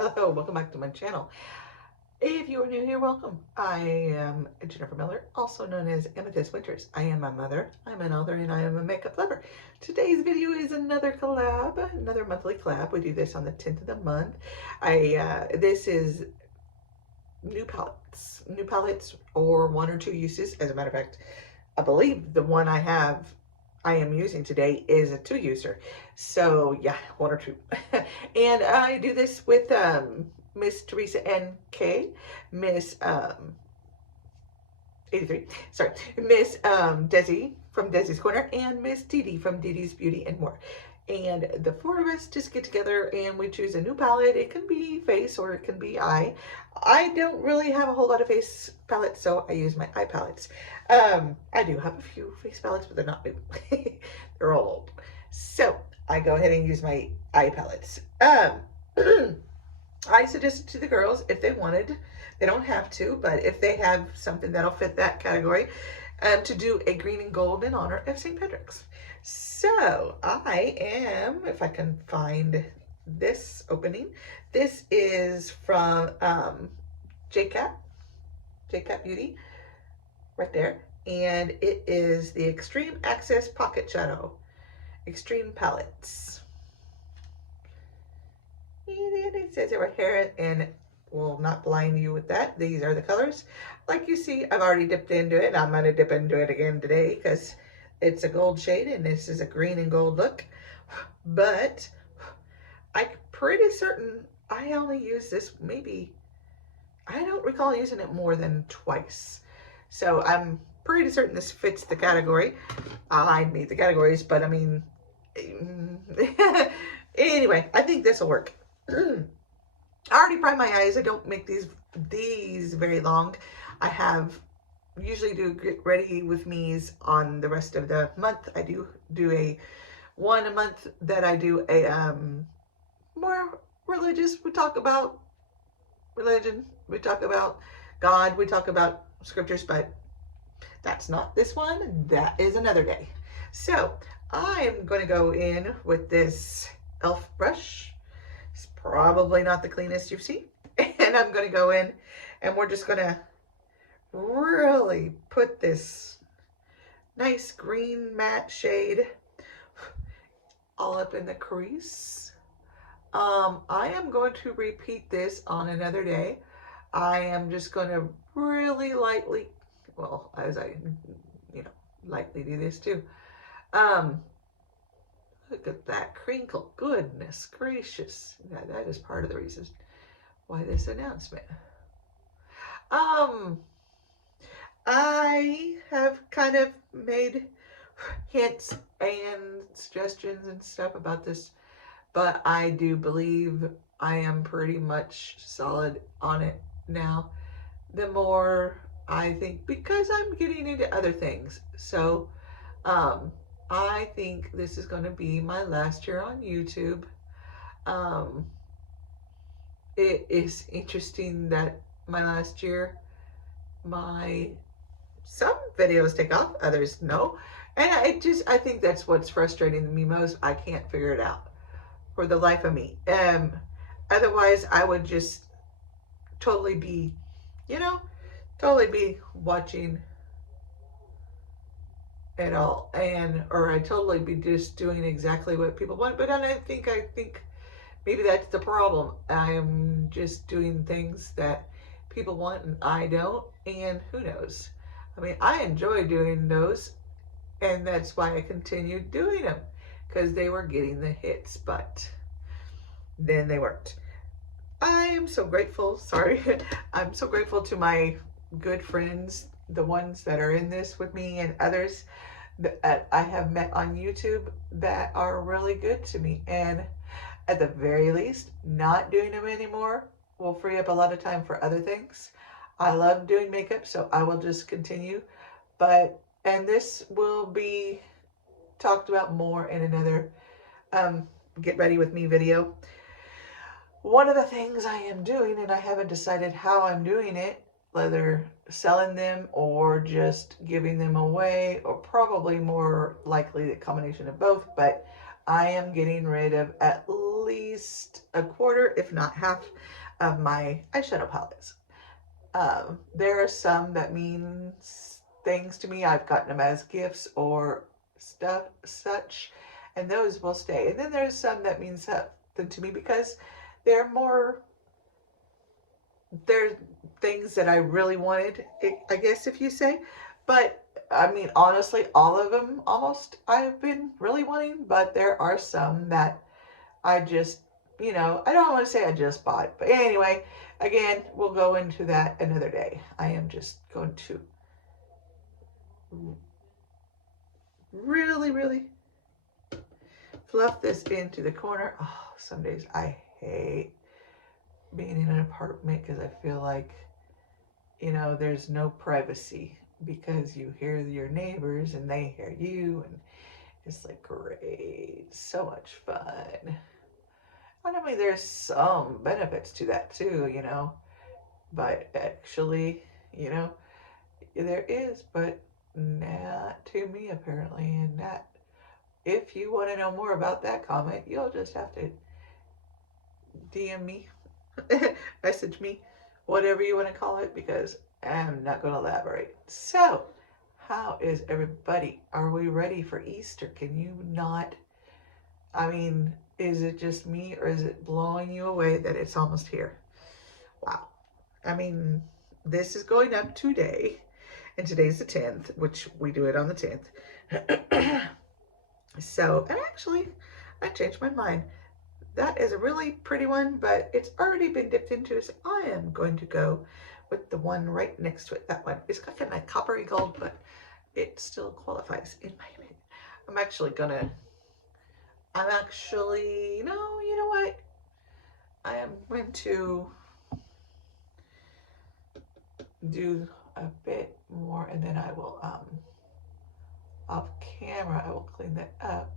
Hello, welcome back to my channel. If you are new here, welcome. I am Jennifer Miller, also known as Amethyst Winters. I am a mother, I'm an author, and I am a makeup lover. Today's video is another collab, another monthly collab. We do this on the 10th of the month. This is new palettes or one or two uses. As a matter of fact, I believe the one I am using today is a 2-user. So yeah, one or two. And I do this with Miss Teresa N.K., Miss 83, sorry, Miss Desi from Desi's Corner, and Miss Dee Dee from Dee Dee's Beauty and More. And the four of us just get together and we choose a new palette. It can be face or it can be eye. I don't really have a whole lot of face palettes, so I use my eye palettes. I do have a few face palettes, but they're not new. They're all old. So I go ahead and use my eye palettes. I suggested to the girls if they wanted, they don't have to, but if they have something that'll fit that category, to do a green and gold in honor of St. Patrick's. So I am, if I can find this opening, this is from JCat Beauty, right there. And it is the Extreme Access Pocket Shadow Extreme Palettes. And it says it right here, and will not blind you with that. These are the colors. Like you see, I've already dipped into it. I'm going to dip into it again today because it's a gold shade and this is a green and gold look. But I'm pretty certain I only use this maybe, I don't recall using it more than twice. So I'm pretty certain this fits the category. I made the categories, but I mean, anyway, I think this will work. I already primed my eyes. I don't make these very long. I usually do get ready with me's on the rest of the month. I do one a month that I do a more religious. We talk about religion, we talk about God, we talk about scriptures, but that's not this one. That is another day. So I am going to go in with this e.l.f. brush. It's probably not the cleanest you've seen. And I'm going to go in and we're just going to really put this nice green matte shade all up in the crease. I am going to repeat this on another day. I am just going to really lightly, well, as I, lightly do this too. Look at that crinkle. Goodness gracious. Now, that is part of the reason why this announcement. I have kind of made hints and suggestions and stuff about this, but I do believe I am pretty much solid on it now. The more I think, because I'm getting into other things. So, I think this is going to be my last year on YouTube. It is interesting that my last year, some videos take off, others no. And I think that's what's frustrating me most. I can't figure it out for the life of me. Otherwise I would just totally be, watching at all, or I'd totally be just doing exactly what people want. But I think maybe that's the problem. I am just doing things that people want and I don't, and who knows. I mean, I enjoy doing those, and that's why I continued doing them, because they were getting the hits, but then they weren't. I am so grateful, I'm so grateful to my good friends, the ones that are in this with me, and others that I have met on YouTube that are really good to me. And at the very least, not doing them anymore will free up a lot of time for other things. I love doing makeup, so I will just continue. And this will be talked about more in another get ready with me video. One of the things I am doing, and I haven't decided how I'm doing it, whether selling them or just giving them away, or probably more likely the combination of both, but I am getting rid of at least a quarter, if not half, of my eyeshadow palettes. There are some that mean things to me. I've gotten them as gifts or stuff such, and those will stay. And then there's some that mean something to me because they're more, they're things that I really wanted, I guess if you say. But I mean, honestly, all of them almost I've been really wanting, but there are some that I just, I don't want to say I just bought. But anyway, again, we'll go into that another day. I am just going to really, really fluff this into the corner. Oh, some days I hate being in an apartment because I feel like, there's no privacy because you hear your neighbors and they hear you, and it's like great, so much fun. And I mean, there's some benefits to that too, but actually, there is, but not to me apparently. And that, if you want to know more about that comment, you'll just have to DM me, message me, whatever you want to call it, because I'm not going to elaborate. So, how is everybody? Are we ready for Easter? Can you not? I mean, is it just me or is it blowing you away that it's almost here? Wow. I mean, this is going up today, and today's the 10th, which we do it on the 10th. So, and actually, I changed my mind. That is a really pretty one, but it's already been dipped into, so I am going to go with the one right next to it. That one. It's got kind of coppery gold, but it still qualifies in my opinion. No, you know what? I am going to do a bit more, and then I will, off camera, I will clean that up.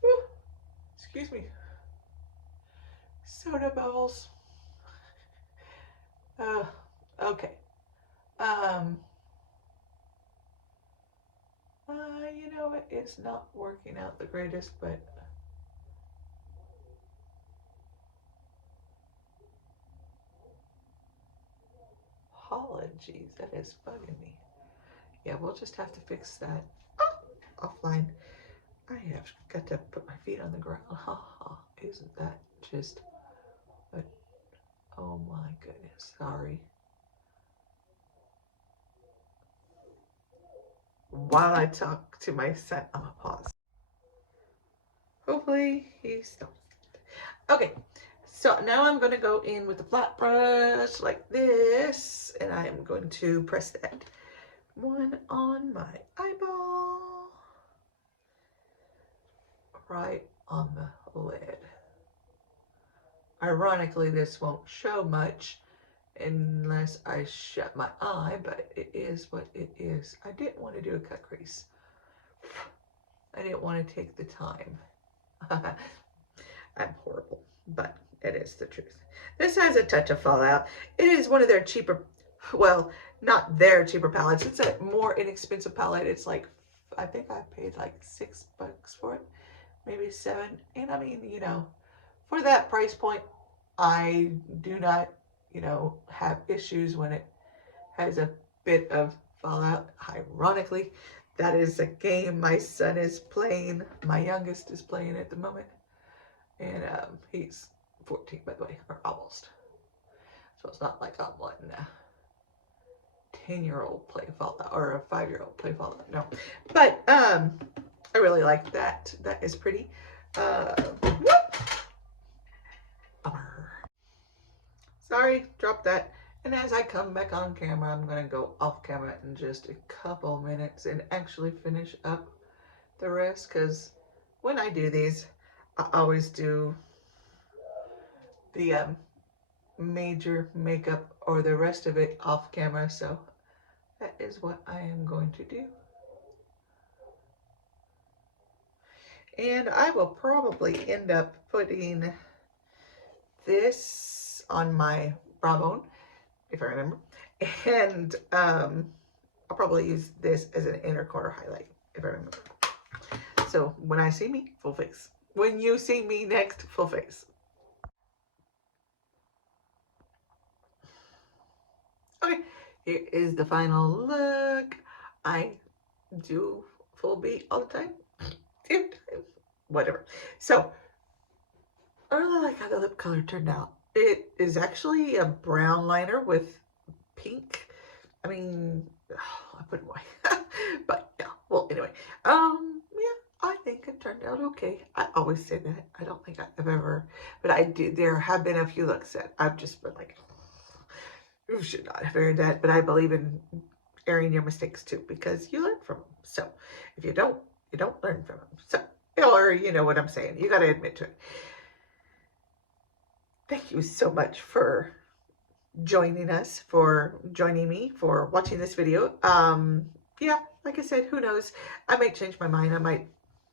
Whew. Excuse me. Soda bubbles. Okay. It's not working out the greatest, but apologies, that is bugging me. Yeah, we'll just have to fix that offline. I have got to put my feet on the ground. Isn't that just, but oh my goodness, sorry. While I talk to my son, I'm gonna pause. Hopefully he stops. Okay, so now I'm going to go in with the flat brush like this, and I am going to press that one on my eyeball, right on the lid. Ironically, this won't show much unless I shut my eye, but it is what it is. I didn't want to do a cut crease. I didn't want to take the time. I'm horrible, but it is the truth. This has a touch of fallout. It is one of their cheaper, well, not their cheaper palettes. It's a more inexpensive palette. It's like, I think I paid like $6 for it, maybe 7. And I mean, for that price point, I do not, have issues when it has a bit of fallout. Ironically, that is a game my son is playing. My youngest is playing at the moment. And he's 14, by the way, or almost. So it's not like I'm letting a 10-year-old play Fallout or a 5-year-old play Fallout. No, but I really like that. That is pretty. Sorry, drop that. And as I come back on camera, I'm gonna go off camera in just a couple minutes and actually finish up the rest, because when I do these, I always do the major makeup or the rest of it off camera, so that is what I am going to do. And I will probably end up putting this on my brow bone, if I remember, and I'll probably use this as an inner corner highlight, if I remember. So when I see me, full face. When you see me next, full face. Okay, here is the final look. I do full beat all the time. Whatever. So I really like how the lip color turned out. It is actually a brown liner with pink. I mean, I put white, but yeah. Well, anyway, yeah, I think it turned out okay. I always say that. I don't think I've ever, but I do. There have been a few looks that I've just been like, you should not have aired that. But I believe in airing your mistakes too, because you learn from them. So if you don't, you don't learn from them. So, or you know what I'm saying. You got to admit to it. Thank you so much for joining me, for watching this video. Yeah, like I said, who knows? I might change my mind. I might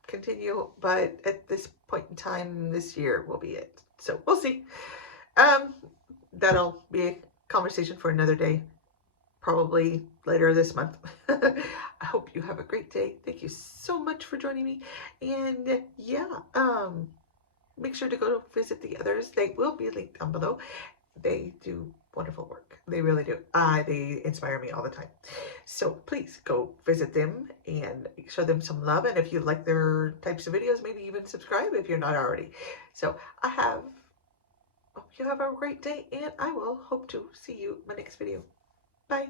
continue, but at this point in time, this year will be it. So we'll see. Um, that'll be a conversation for another day, probably later this month. I hope you have a great day. Thank you so much for joining me. And yeah, make sure to go visit the others. They will be linked down below. They do wonderful work. They really do. They inspire me all the time. So please go visit them and show them some love. And if you like their types of videos, maybe even subscribe if you're not already. So hope you have a great day, and I will hope to see you in my next video. Bye.